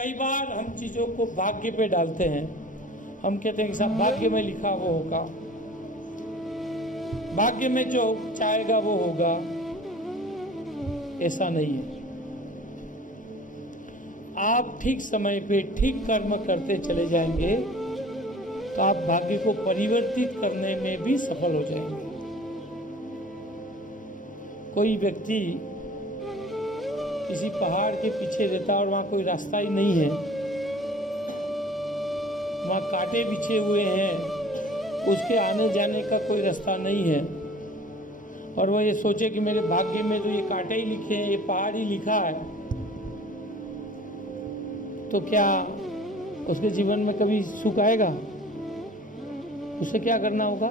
कई बार हम चीज़ों को भाग्य पे डालते हैं। हम कहते हैं कि साहब भाग्य में लिखा वो होगा, भाग्य में जो चाहेगा वो होगा। ऐसा नहीं है। आप ठीक समय पे ठीक कर्म करते चले जाएंगे तो आप भाग्य को परिवर्तित करने में भी सफल हो जाएंगे। कोई व्यक्ति किसी पहाड़ के पीछे रहता और वहाँ कोई रास्ता ही नहीं है, वहाँ कांटे बिछे हुए हैं, उसके आने जाने का कोई रास्ता नहीं है, और वह ये सोचे कि मेरे भाग्य में तो ये कांटे ही लिखे हैं, ये पहाड़ ही लिखा है, तो क्या उसके जीवन में कभी सुख आएगा? उसे क्या करना होगा?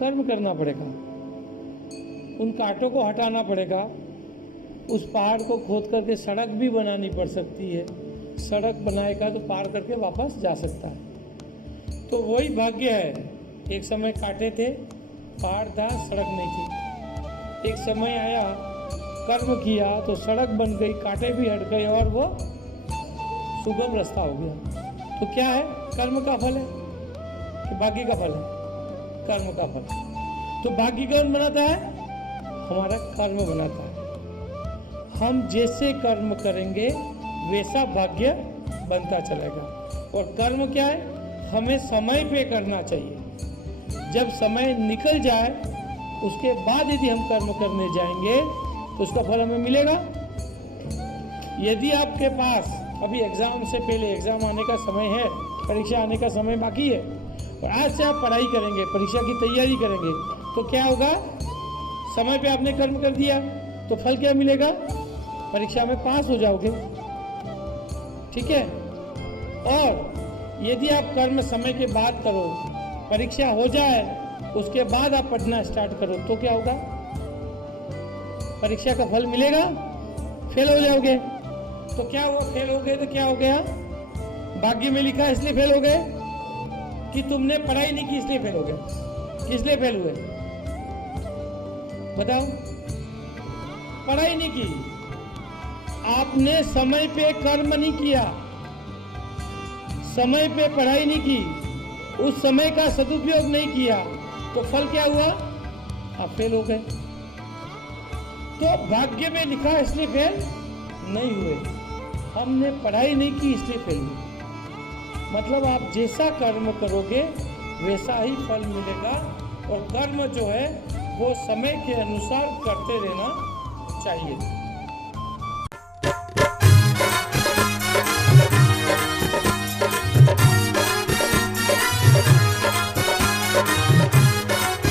कर्म करना पड़ेगा, उन कांटों को हटाना पड़ेगा। उस पहाड़ को खोद करके सड़क भी बनानी पड़ सकती है, सड़क बनाएगा तो पार करके वापस जा सकता है। तो वही भाग्य है। एक समय कांटे थे, पहाड़ था, सड़क नहीं थी। एक समय आया, कर्म किया तो सड़क बन गई, कांटे भी हट गए और वो सुगम रास्ता हो गया। तो क्या है? कर्म का फल है कि भाग्य का फल है? कर्म का फल। तो भाग्य कौन बनाता है? हमारा कर्म बनाता है। हम जैसे कर्म करेंगे वैसा भाग्य बनता चलेगा। और कर्म क्या है? हमें समय पे करना चाहिए। जब समय निकल जाए उसके बाद यदि हम कर्म करने जाएंगे तो उसका फल हमें मिलेगा। यदि आपके पास अभी एग्जाम से पहले, एग्जाम आने का समय है, परीक्षा आने का समय बाकी है, और आज से आप पढ़ाई करेंगे, परीक्षा की तैयारी करेंगे, तो क्या होगा? समय पे आपने कर्म कर दिया तो फल क्या मिलेगा? परीक्षा में पास हो जाओगे। ठीक है। और यदि आप कर्म समय के बाद करो, परीक्षा हो जाए उसके बाद आप पढ़ना स्टार्ट करो, तो क्या होगा? परीक्षा का फल मिलेगा, फेल हो जाओगे। तो क्या हुआ? फेल हो गए तो क्या हो गया? भाग्य में लिखा इसलिए फेल हो गए कि तुमने पढ़ाई नहीं की इसलिए फेल हो गए? किस लिए फेल हुए बताओ? पढ़ाई नहीं की, आपने समय पे कर्म नहीं किया, समय पे पढ़ाई नहीं की, उस समय का सदुपयोग नहीं किया, तो फल क्या हुआ? आप फेल हो गए। तो भाग्य में लिखा इसलिए फेल नहीं हुए, हमने पढ़ाई नहीं की इसलिए फेल हुए। मतलब आप जैसा कर्म करोगे वैसा ही फल मिलेगा। और कर्म जो है वो समय के अनुसार करते रहना चाहिए।